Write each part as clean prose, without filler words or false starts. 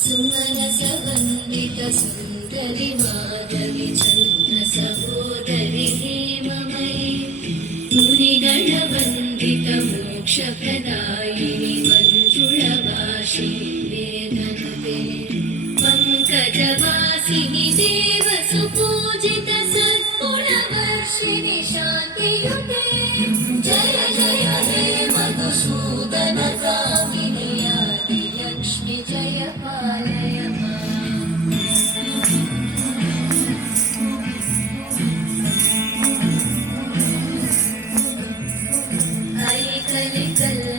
सुमनसवन्दित सुन्दरि माधवि चन्द्र सहोदरि हेममयि मुनिगणवन्दित मोक्षप्रदायिनि मञ्जुळवासिनि वेदनुते पङ्कजवासिनि देवसुपूजित सद्गुणवर्षिणि शान्तियुते जय जय हे मधुसूदन कामिनि आदिलक्ष्मि जय पालय माम्।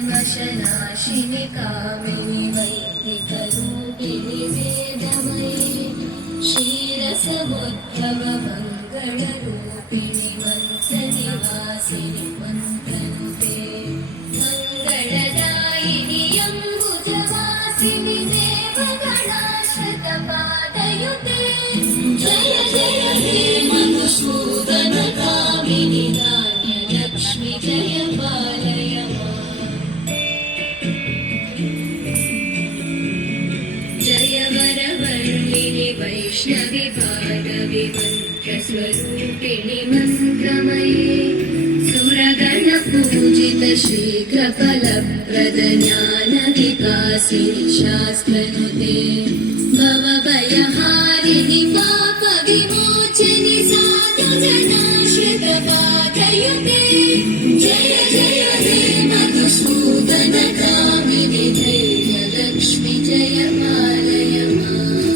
ऐकलिकल्मषनाशिनि कामिनि वैदिकरूपिणि वेदमयि क्षीरसमुद्भव मङ्गलरूपिणि मन्त्रनिवासिनि मन्त्रनुते मङ्गलदायिनि अम्बुजवासिनि देवगणाश्रितपादयुते जय जय हे मधुसूदन कामिनि धान्यलक्ष्मि जय पालय माम्। जय वरवर्णिनि वैष्णवि भार्गवि मन्त्रस्वरूपिणि मन्त्रमयि सुरगणपूजित शीघ्रफलप्रद ज्ञानविकासिनि शास्त्रनुते भवभयहारिणि पापविमोचनि साधुजनाश्रितपादयुते जय जय हे मधुसूदन कामिनि धैर्यलक्ष्मि जय पालय माम्।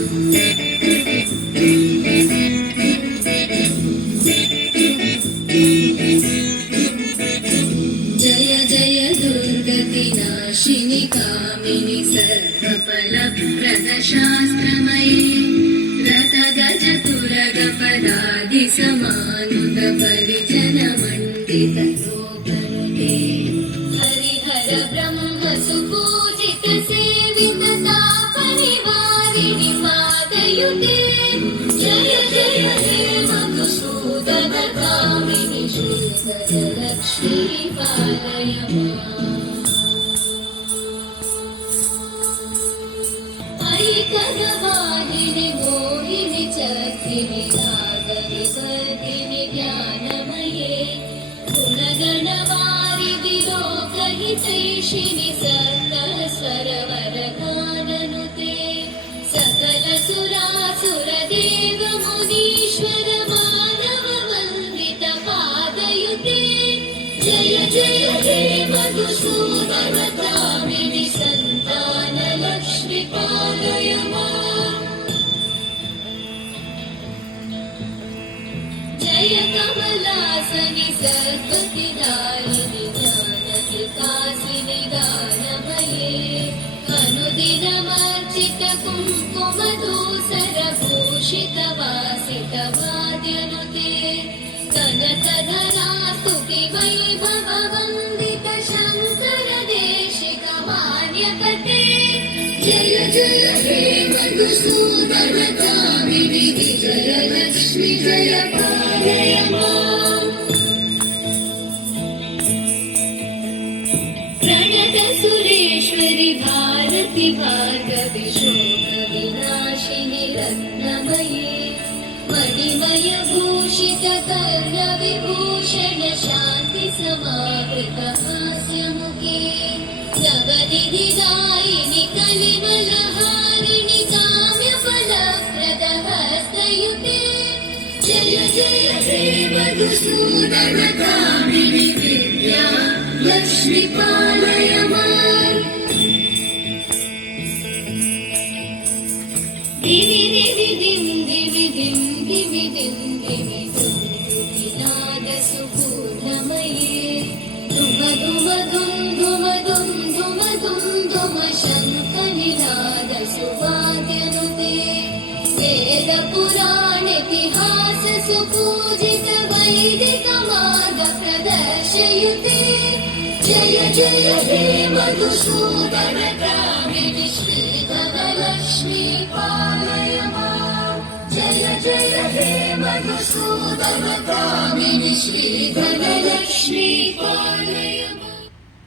जय जय दुर्गतिनाशिनि कामिनि सर्वफलप्रद शास्त्रमयि रथगजतुरगपदादिसमानुत परिजनमण्डित लोकनुते हरिहर ब्रह्म सुपूजित सेवित तापनिवारिणि पादयुते जय जय हे मधुसूदन कामिनि श्रीधरलक्ष्मी पालय माम्। ऐकगवाहिनि मोहिनि चक्रिणि रागविवर्धिनि ज्ञानमये गुणगणवारिधि लोकहितैषिणि सकलस्वरवरगाननुते सकलसुरासुरदेव मुनीश्वर मानववन्दित पादयुते जय जय हे मधुसूदन कामिनि सन्तानलक्ष्मि पालय माम्। जय कमलासनि सर्वतिदायिनि ज्ञानविकासिनि गानमये अनुदिनमर्चित कुङ्कुमधूसरभूषित वासित वाद्यनुते कनकधरा स्तुति वैभववन्दित शङ्कर देशिक मान्यकते जय जय हे मधुसूदन कामिनि विजयलक्ष्मि जय पालय माम्। प्रणत सुरेश्वरि भारति भार्गवि शोकविनाशिनि रत्नमये मणिमय भूषित कर्णविभूषण शान्ति समावृत हास्यमुखे नवनिधिदायिनि कलिवलहारिणि काम्यफलप्रद हस्तयुते जय जय हे मधुसूदन कामिनि विद्या लक्ष्मि पालय माम्। दिवि दिवि दिं दिवि दिं दिवि दिं दिवि दुन्दुभिनाद सुपूर्णमये धुम धुम धुम धुम धुम धुम धुम धुम शङ्खनिनाद सुवाद्यनुते वेद पुराण इतिहास सुपूजित वैदिक मार्ग प्रदर्शयुते जय जय हे मधुसूदन कामिनि श्रीधरलक्ष्मी पालय माम्। जय जय हे मधुसूदन कामिनि श्रीधरलक्ष्मी पालय